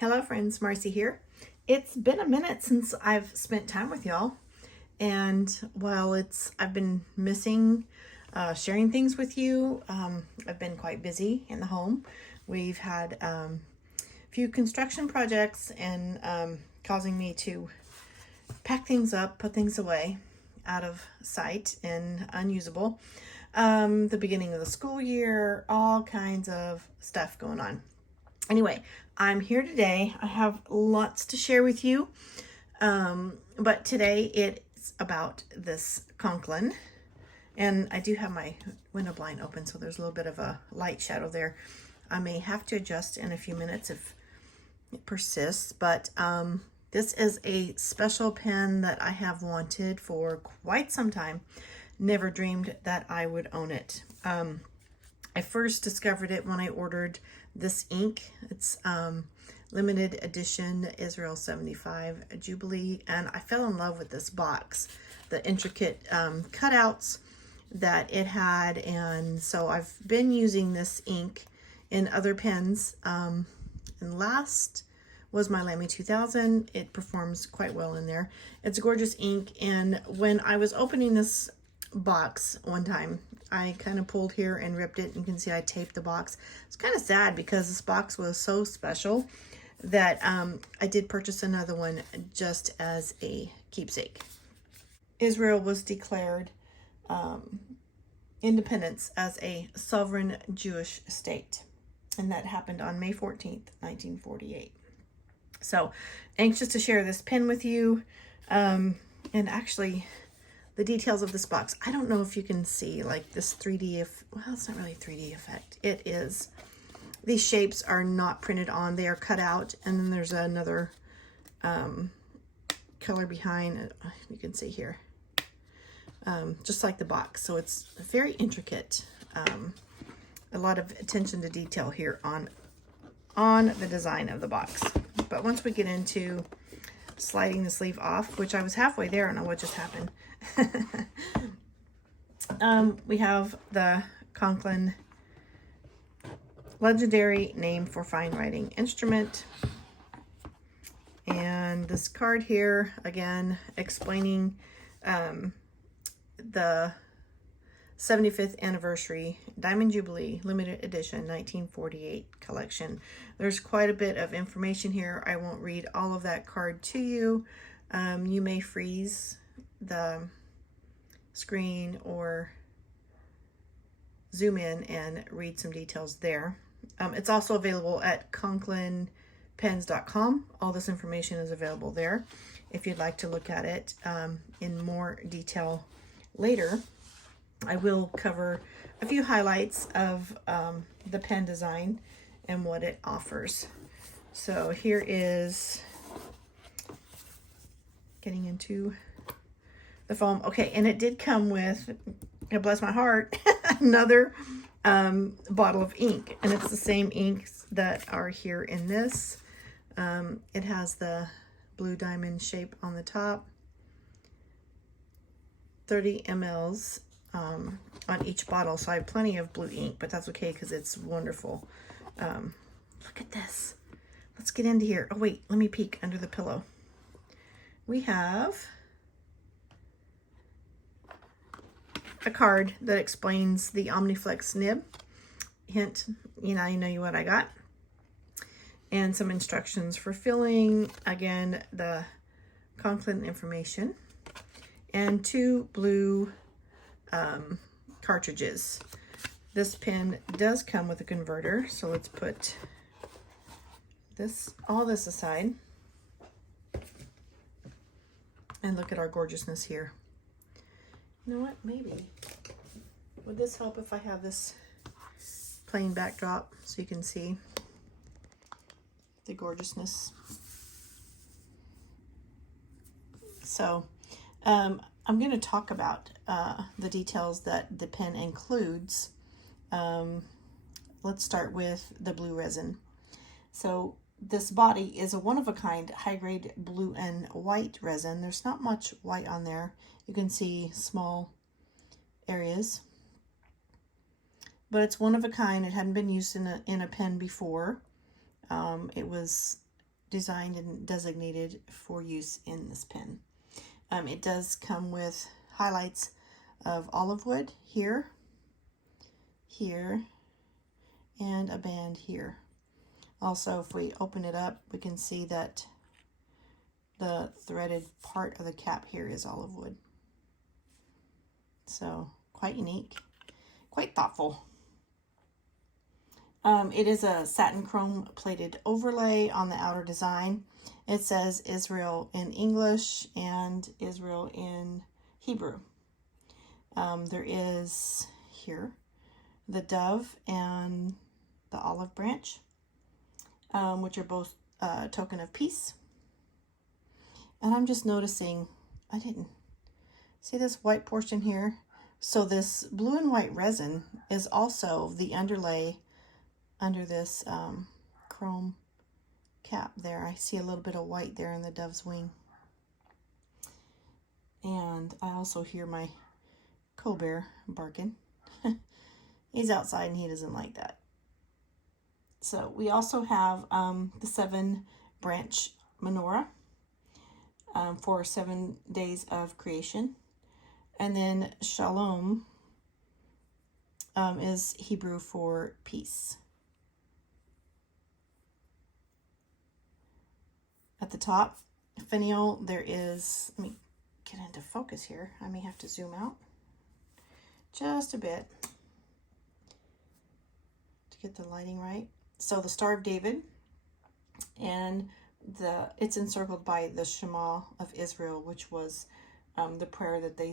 Hello friends, Marcy here. It's been a minute since I've spent time with y'all, and while I've been missing sharing things with you. I've been quite busy in the home. We've had a few construction projects and causing me to pack things up, put things away out of sight and unusable. The beginning of the school year, all kinds of stuff going on. Anyway, I'm here today. I have lots to share with you, but today it's about this conklin, and I do have my window blind open, so there's a little bit of a light shadow there. I may have to adjust in a few minutes if it persists, but this is a special pen that I have wanted for quite some time. Never dreamed that I would own it. I first discovered it when I ordered this ink. It's limited edition Israel 75 Jubilee, and I fell in love with this box, the intricate cutouts that it had, and so I've been using this ink in other pens, and last was my Lamy 2000. It performs quite well in there. It's a gorgeous ink, and when I was opening this box one time, I kind of pulled here and ripped it. You can see I taped the box. It's kind of sad because this box was so special that I did purchase another one just as a keepsake. Israel was declared independence as a sovereign Jewish state, and that happened on May 14th, 1948. So anxious to share this pen with you, and actually the details of this box. I don't know if you can see like this 3D, well, it's not really a 3D effect. It is, these shapes are not printed on, they are cut out, and then there's another color behind, you can see here, just like the box. So it's very intricate, a lot of attention to detail here on the design of the box. But once we get into sliding the sleeve off, which I was halfway there, I don't know what just happened. We have the conklin, legendary name for fine writing instrument, and this card here again explaining the 75th anniversary Diamond Jubilee limited edition 1948 collection. There's quite a bit of information here. I won't read all of that card to you. You may freeze the screen or zoom in and read some details there. It's also available at conklinpens.com. All this information is available there if you'd like to look at it in more detail later. I will cover a few highlights of the pen design and what it offers. So here is getting into the foam. Okay, and it did come with, bless my heart, another bottle of ink, and it's the same inks that are here in this. It has the blue diamond shape on the top, 30 mLs on each bottle, so I have plenty of blue ink, but that's okay because it's wonderful. Look at this. Let's get into here. Oh wait, let me peek under the pillow. We have a card that explains the Omniflex nib. Hint, you know what I got. And some instructions for filling. Again, the conklin information. And two blue cartridges. This pen does come with a converter, so let's put all this aside and look at our gorgeousness here. You know what, maybe would this help if I have this plain backdrop so you can see the gorgeousness. So I'm going to talk about the details that the pen includes. Let's start with the blue resin. So this body is a one-of-a-kind high-grade blue and white resin. There's not much white on there. You can see small areas, but it's one of a kind. It hadn't been used in a pen before. It was designed and designated for use in this pen. It does come with highlights of olive wood here, here, and a band here. Also, if we open it up, we can see that the threaded part of the cap here is olive wood. So quite unique, quite thoughtful. It is a satin chrome plated overlay on the outer design. It says Israel in English and Israel in Hebrew. There is here the dove and the olive branch, which are both a token of peace. And I'm just noticing, I didn't see this white portion here. So this blue and white resin is also the underlay under this chrome cap there. I see a little bit of white there in the dove's wing. And I also hear my co-bear barking. He's outside and he doesn't like that. So we also have the 7 branch menorah for 7 days of creation. And then shalom is Hebrew for peace. At the top, finial, there is, let me get into focus here. I may have to zoom out just a bit to get the lighting right. So the Star of David, and it's encircled by the Shema of Israel, which was the prayer that they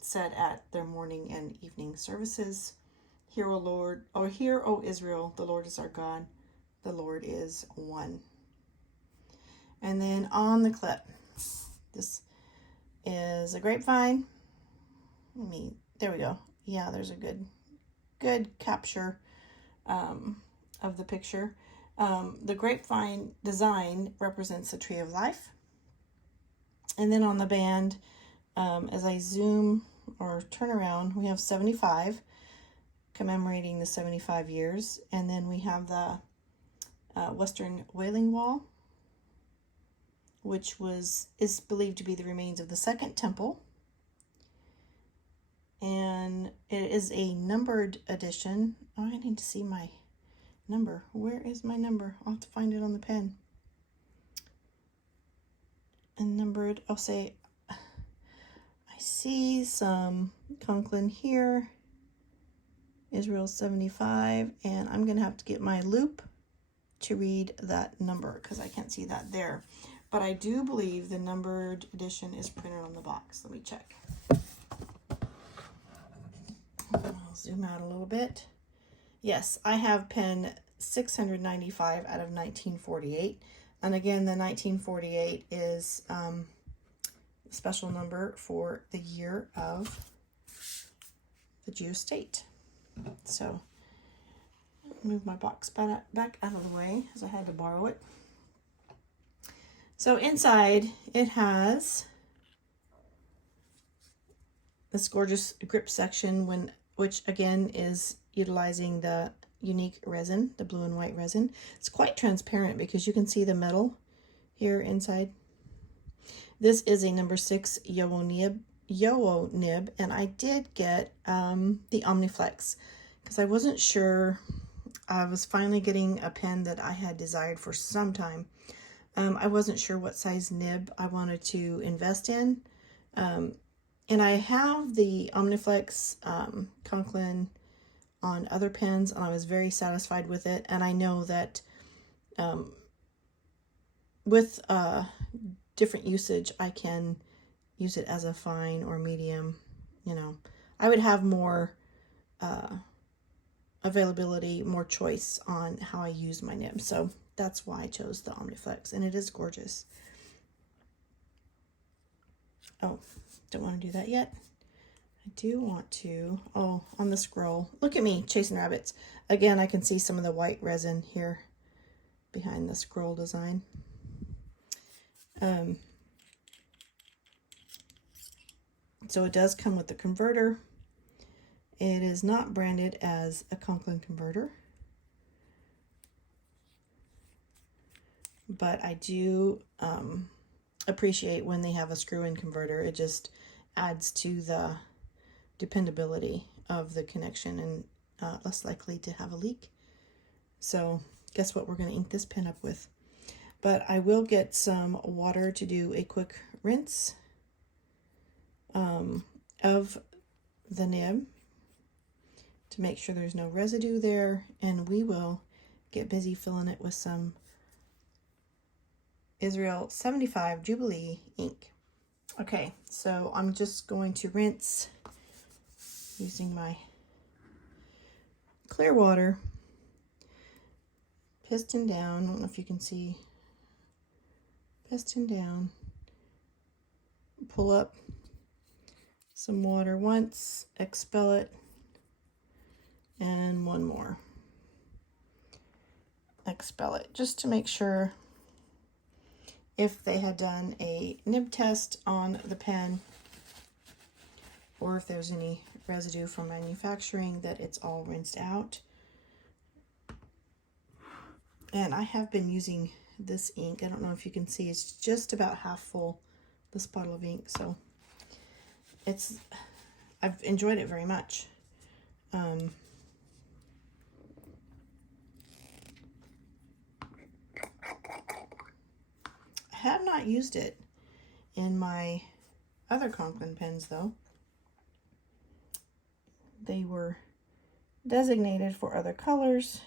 said at their morning and evening services. Hear, O Lord, or hear, O Israel, the Lord is our God, the Lord is one. And then on the clip, this is a grapevine. There we go. Yeah, there's a good capture of the picture. The grapevine design represents the tree of life. And then on the band, as I zoom or turn around, we have 75, commemorating the 75 years. And then we have the Western Wailing Wall, which is believed to be the remains of the Second Temple. And it is a numbered edition. Oh, I need to see my number. Where is my number? I'll have to find it on the pen. And numbered, I'll say, I see some Conklin here, Israel 75, and I'm gonna have to get my loop to read that number because I can't see that there. But I do believe the numbered edition is printed on the box. Let me check. I'll zoom out a little bit. Yes, I have pen 695 out of 1948. And again, the 1948 is a special number for the year of the Jewish state. So, move my box back out of the way as I had to borrow it. So inside it has this gorgeous grip section, which again is utilizing the unique resin, the blue and white resin. It's quite transparent because you can see the metal here inside. This is a number 6 Yowo nib, and I did get the Omniflex because I wasn't sure. I was finally getting a pen that I had desired for some time. I wasn't sure what size nib I wanted to invest in. And I have the Omniflex Conklin on other pens, and I was very satisfied with it. And I know that with different usage, I can use it as a fine or medium. You know, I would have more availability, more choice on how I use my nib. So that's why I chose the Omniflex, and it is gorgeous. Oh, don't want to do that yet. I do want to, on the scroll. Look at me chasing rabbits. Again, I can see some of the white resin here behind the scroll design. So it does come with the converter. It is not branded as a Conklin converter. but I do appreciate when they have a screw-in converter. It just adds to the dependability of the connection and less likely to have a leak. So guess what we're going to ink this pen up with. But I will get some water to do a quick rinse of the nib to make sure there's no residue there, and we will get busy filling it with some Israel 75 Jubilee ink. Okay, so I'm just going to rinse using my clear water, piston down. I don't know if you can see, piston down, pull up some water once, expel it, and one more. Expel it, just to make sure if they had done a nib test on the pen or if there's any residue from manufacturing, that it's all rinsed out. And I have been using this ink. I don't know if you can see, it's just about half full, this bottle of ink. So I've enjoyed it very much. I have not used it in my other Conklin pens though. They were designated for other colors.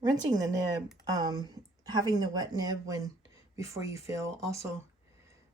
Rinsing the nib, having the wet nib before you fill also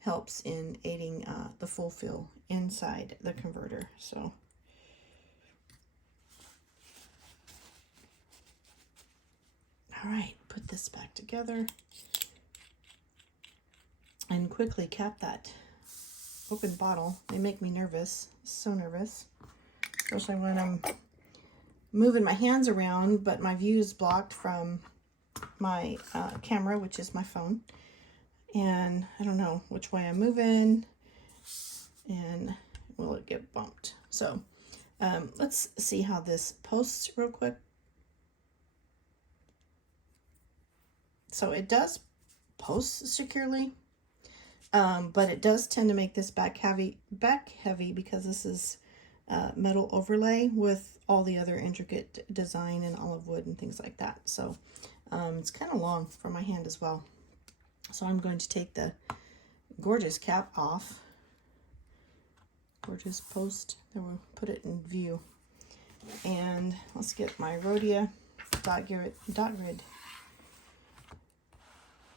helps in aiding the full fill inside the converter. So all right, put this back together and quickly cap that open bottle. They make me nervous, so nervous, especially when I'm moving my hands around, but my view is blocked from my camera, which is my phone, and I don't know which way I'm moving, and will it get bumped? So let's see how this posts real quick. So it does post securely, but it does tend to make this back heavy because this is metal overlay with all the other intricate design and olive wood and things like that. So it's kind of long for my hand as well. So I'm going to take the gorgeous cap off. Gorgeous post. Then we'll put it in view. And let's get my Rhodia dot grid.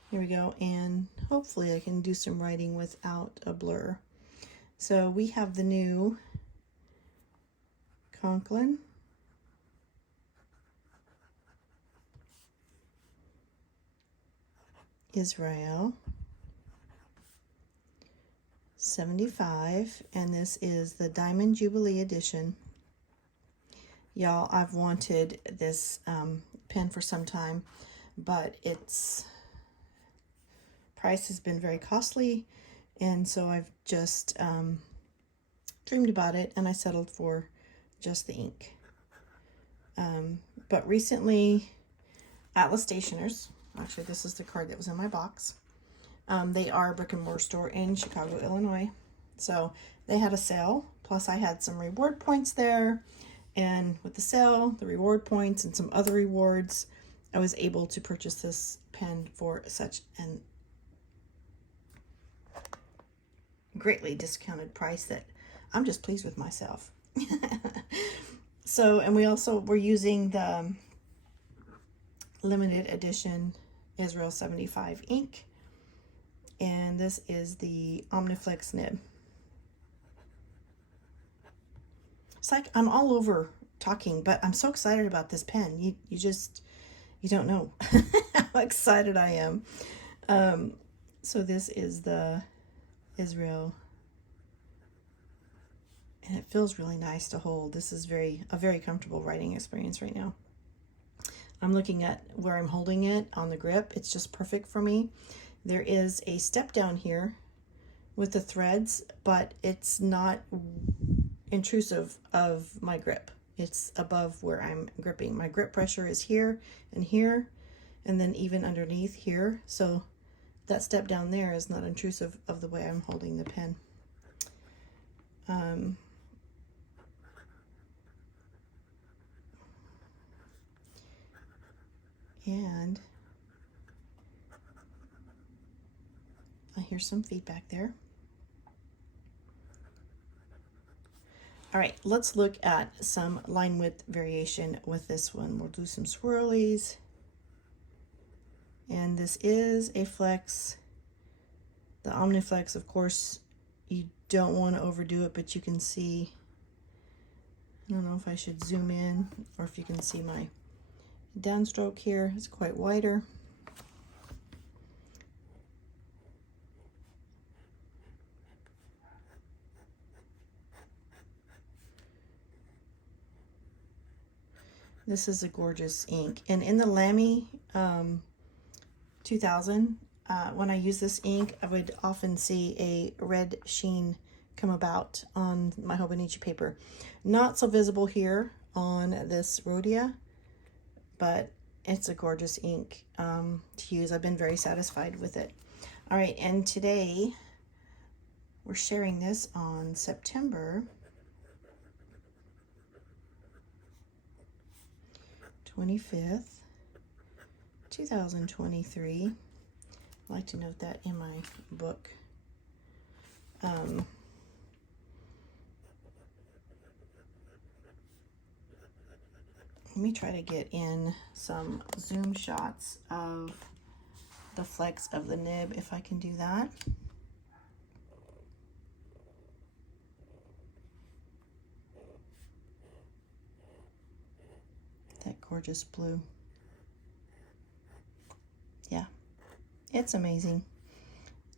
Here we go. And hopefully I can do some writing without a blur. So we have the new Conklin Israel 75, and this is the Diamond Jubilee edition. Y'all, I've wanted this pen for some time, but its price has been very costly, and so I've just dreamed about it, and I settled for just the ink. But recently, Atlas Stationers, actually this is the card that was in my box. They are a brick and mortar store in Chicago, Illinois. So they had a sale, plus I had some reward points there. And with the sale, the reward points, and some other rewards, I was able to purchase this pen for such an greatly discounted price that I'm just pleased with myself. So, and we also were using the limited edition Israel 75 ink, and this is the Omniflex nib. It's like I'm all over talking, but I'm so excited about this pen. You don't know how excited I am. So this is the Israel, and it feels really nice to hold. This is a very comfortable writing experience right now. I'm looking at where I'm holding it on the grip. It's just perfect for me. There is a step down here with the threads, but it's not intrusive of my grip. It's above where I'm gripping. My grip pressure is here, and and then even underneath here. So that step down there is not intrusive of the way I'm holding the pen. And I hear some feedback there. All right, let's look at some line width variation with this one. We'll do some swirlies. And this is a flex. The Omniflex, of course, you don't want to overdo it, but you can see, I don't know if I should zoom in or if you can see my downstroke here. It's quite wider. This is a gorgeous ink. And in the Lamy 2000, when I use this ink, I would often see a red sheen come about on my Hobonichi paper. Not so visible here on this Rhodia, but it's a gorgeous ink to use. I've been very satisfied with it. All right, and today we're sharing this on September 25th, 2023. I like to note that in my book. Let me try to get in some zoom shots of the flex of the nib, if I can do that. That gorgeous blue. Yeah, it's amazing.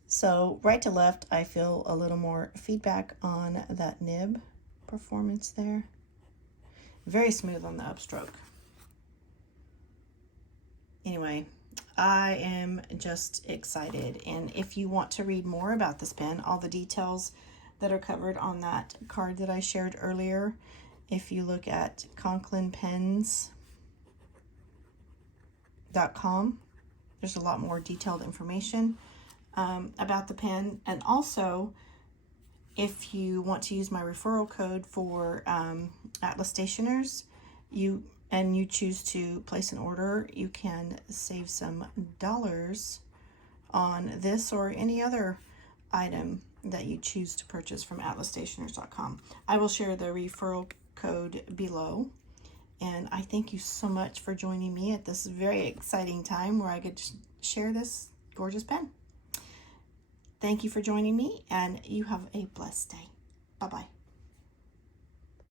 So right to left, I feel a little more feedback on that nib performance there. Very smooth on the upstroke. Anyway, I am just excited. And if you want to read more about this pen, all the details that are covered on that card that I shared earlier, if you look at conklinpens.com, there's a lot more detailed information about the pen. And also, if you want to use my referral code for Atlas Stationers, you choose to place an order, you can save some dollars on this or any other item that you choose to purchase from atlasstationers.com. I will share the referral code below. And I thank you so much for joining me at this very exciting time where I get to share this gorgeous pen. Thank you for joining me, and you have a blessed day. Bye-bye.